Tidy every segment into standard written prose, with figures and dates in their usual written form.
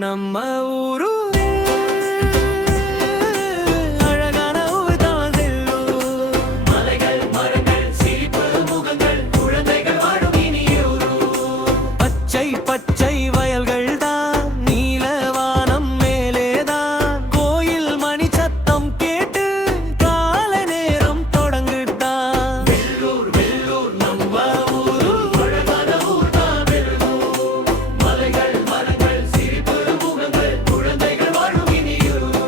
நம்ம ஊரு அழகான ஊர்தான் வெள்ளூர். மலைகள் மரங்கள் சிரிப்பு முகங்கள் குழந்தைகள் வாழும் இனிய ஊர். பச்சை பச்சை வயல்கள் தான் நீலவானம் மேலேதான் கோயில் மணி சத்தம் கேட்டு கால நேரம் தொடங்குதான். வெள்ளூர் வெள்ளூர் நம்ம ஊரு அழகான ஊர்தான் வெள்ளூர். மலைகள் மரங்கள் சிரிப்பு முகங்கள் குழந்தைகள் வாழும் இனிய ஊர்.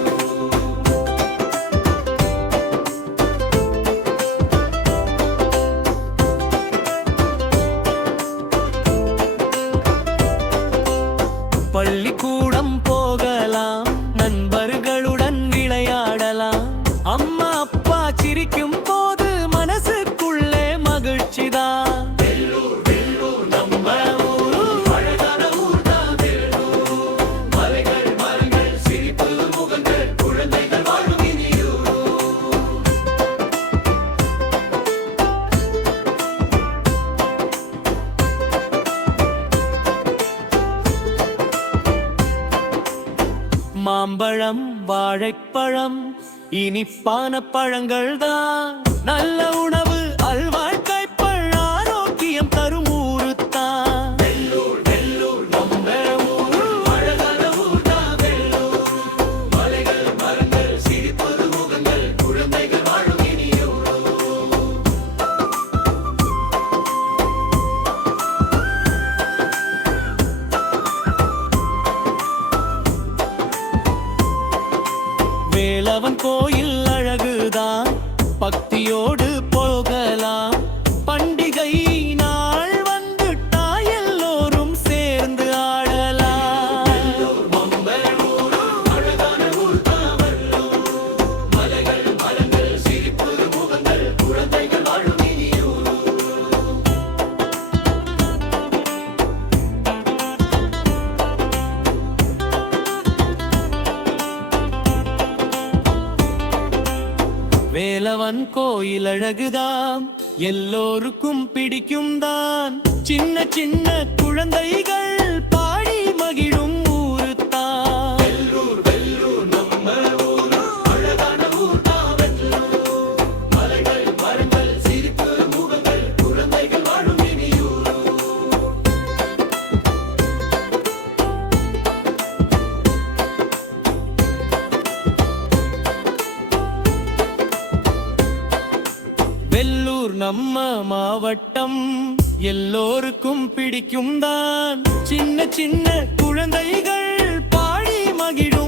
பள்ளிக்கூடம் போகலாம், நண்பர்களுடன் விளையாடலாம். அம்மா அப்பா சிரிக்கும் போது மனசுக்குள்ளே மகிழ்ச்சிதான். வெள்ளூர் வெள்ளூர் நம்ம ஊரு அழகான ஊர்தான் வெள்ளூர். மலைகள் மரங்கள் சிரிப்பு முகங்கள் குழந்தைகள் வாழும் இனிய ஊர். மாம்பழம் வாழைப்பழம் இனிப்பான பழங்கள் தான் நல்ல உணவு அல்வாழ்க்கை பழ ஆரோக்கியம் தரும் ஊருத்தான். வெள்ளூர் வெள்ளூர் நம்ம ஊரு அழகான ஊர்தான் வெள்ளூர். மலைகள் மரங்கள் சிரிப்பு முகங்கள் குழந்தைகள் வாழும் இனிய ஊர். வேலவன் கோயில் அழகுதான், பக்தியோடு போகலாம். பண்டிகை நாள் வந்துட்டா எல்லோரும் சேர்ந்து ஆடலாம். அழகான ஊர்தான் வெள்ளூர். மலைகள் மரங்கள் சிரிப்பு முகங்கள் குழந்தைகள் வாழும் இனிய ஊர். வேலவன் கோயில் அழகுதான் எல்லோருக்கும் பிடிக்கும் தான். சின்ன சின்ன குழந்தைகள் பாடி மகிழும் ஊருத்தான். வெள்ளூர் வெள்ளூர் நம்ம ஊரு அழகான ஊர்தான் வெள்ளூர். மலைகள் மரங்கள் சிரிப்பு முகங்கள் குழந்தைகள் வாழும் இனிய ஊர். வெள்ளூர் நம்ம மாவட்டம் எல்லோருக்கும் பிடிக்கும் தான். சின்ன சின்ன குழந்தைகள் பாடி மகிழும்